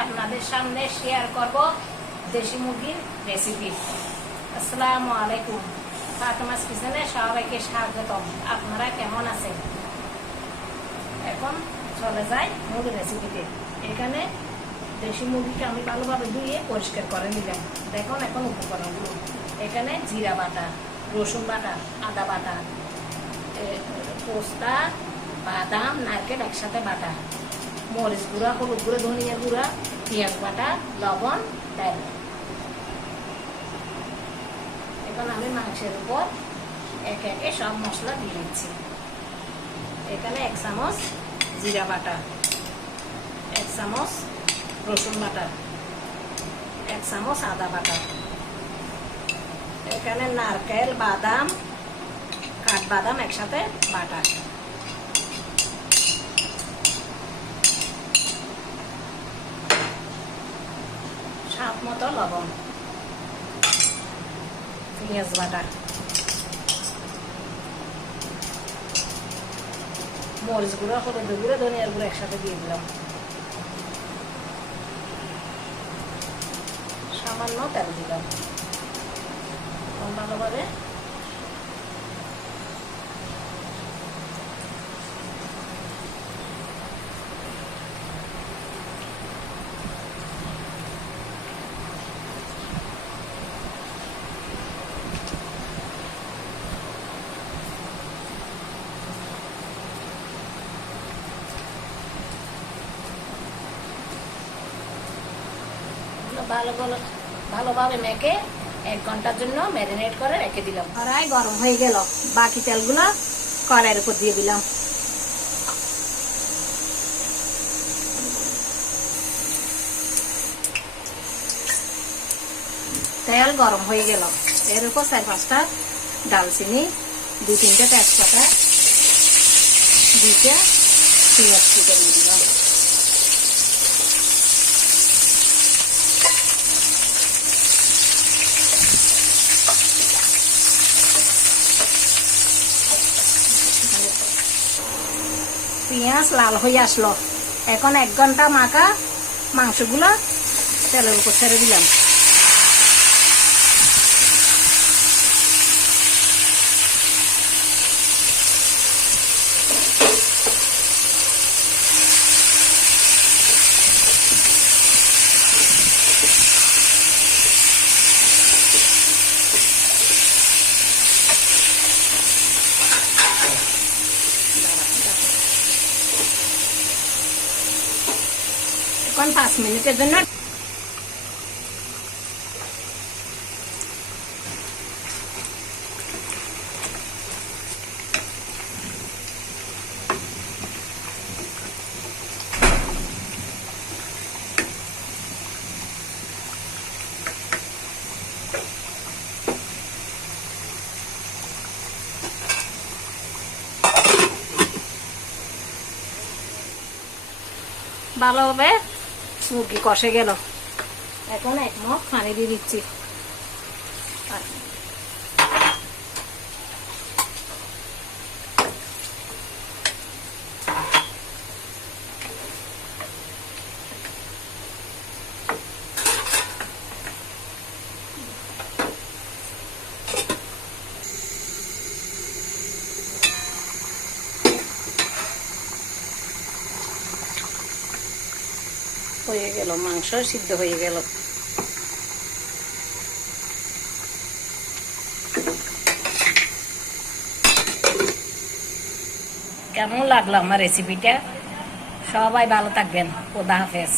আপনাদের সামনে শেয়ার করব দেশি মুরগির রেসিপি। আসসালামু আলাইকুম, ফাতেমাস কিচেনে সবাইকে স্বাগতম। আপনারা কেমন আছেন? এখন চলে যাই মূল রেসিপিতে। এখানে দেশি মুরগিকে আমি ভালোভাবে ধুয়ে পরিষ্কার করে নিলাম। দেখুন এখন উপকরণগুলো। এখানে জিরা বাটা, রসুন বাটা, আদা বাটা, পোস্তা, বাদাম, নারকেল একসাথে বাটা, মরিচ গুঁড়া, হলুদ গুঁড়া, ধনিয়া গুঁড়া, পেঁয়াজ বাটা, লবণ, তেল। এখন আমি মাংসের উপর একে একে সব মশলা দিয়ে দিচ্ছি। এখানে 1 চামচ জিরা বাটা, 1 চামচ রসুন বাটা, 1 চামচ আদা বাটা, এখানে নারকেল, বাদাম, কাঠবাদাম একসাথে বাটা, স্বাদ মতো লবণ, পেঁয়াজ বাটা, মরিচ গুঁড়ো, হলুদ গুঁড়ো, ধনিয়ার গুঁড়ো একসাথে দিয়ে দিলাম। সামান্য তেল দিলাম। ভালোভাবে ভালোভাবে মেখে 1 ঘন্টার জন্য ম্যারিনেট করে রেখে দিলাম। কড়াই গরম হয়ে গেল, বাকি তেলগুলো কড়াইয়ের উপর দিয়ে দিলাম। তেল গরম হয়ে গেল, এর উপর 4-5টা দালচিনি, 2-3টে তেজপাতা, 2টা পেঁয়াজ কুচি দিয়ে দিলাম। পেঁয়াজ লাল হয়ে আসলো, এখন 1 ঘন্টা মাখা মাংসগুলো তেলের উপর ছেড়ে দিলাম। এখন 5 মিনিটের জন্য ভালোভাবে মুরগি কষে গেল। এখন 1 মগ পানি দিয়ে দিচ্ছি। হয়ে গেল, মাংস সিদ্ধ হয়ে গেল। কেমন লাগলো আমার রেসিপিটা? সবাই ভালো থাকবেন। খোদা হাফেজ।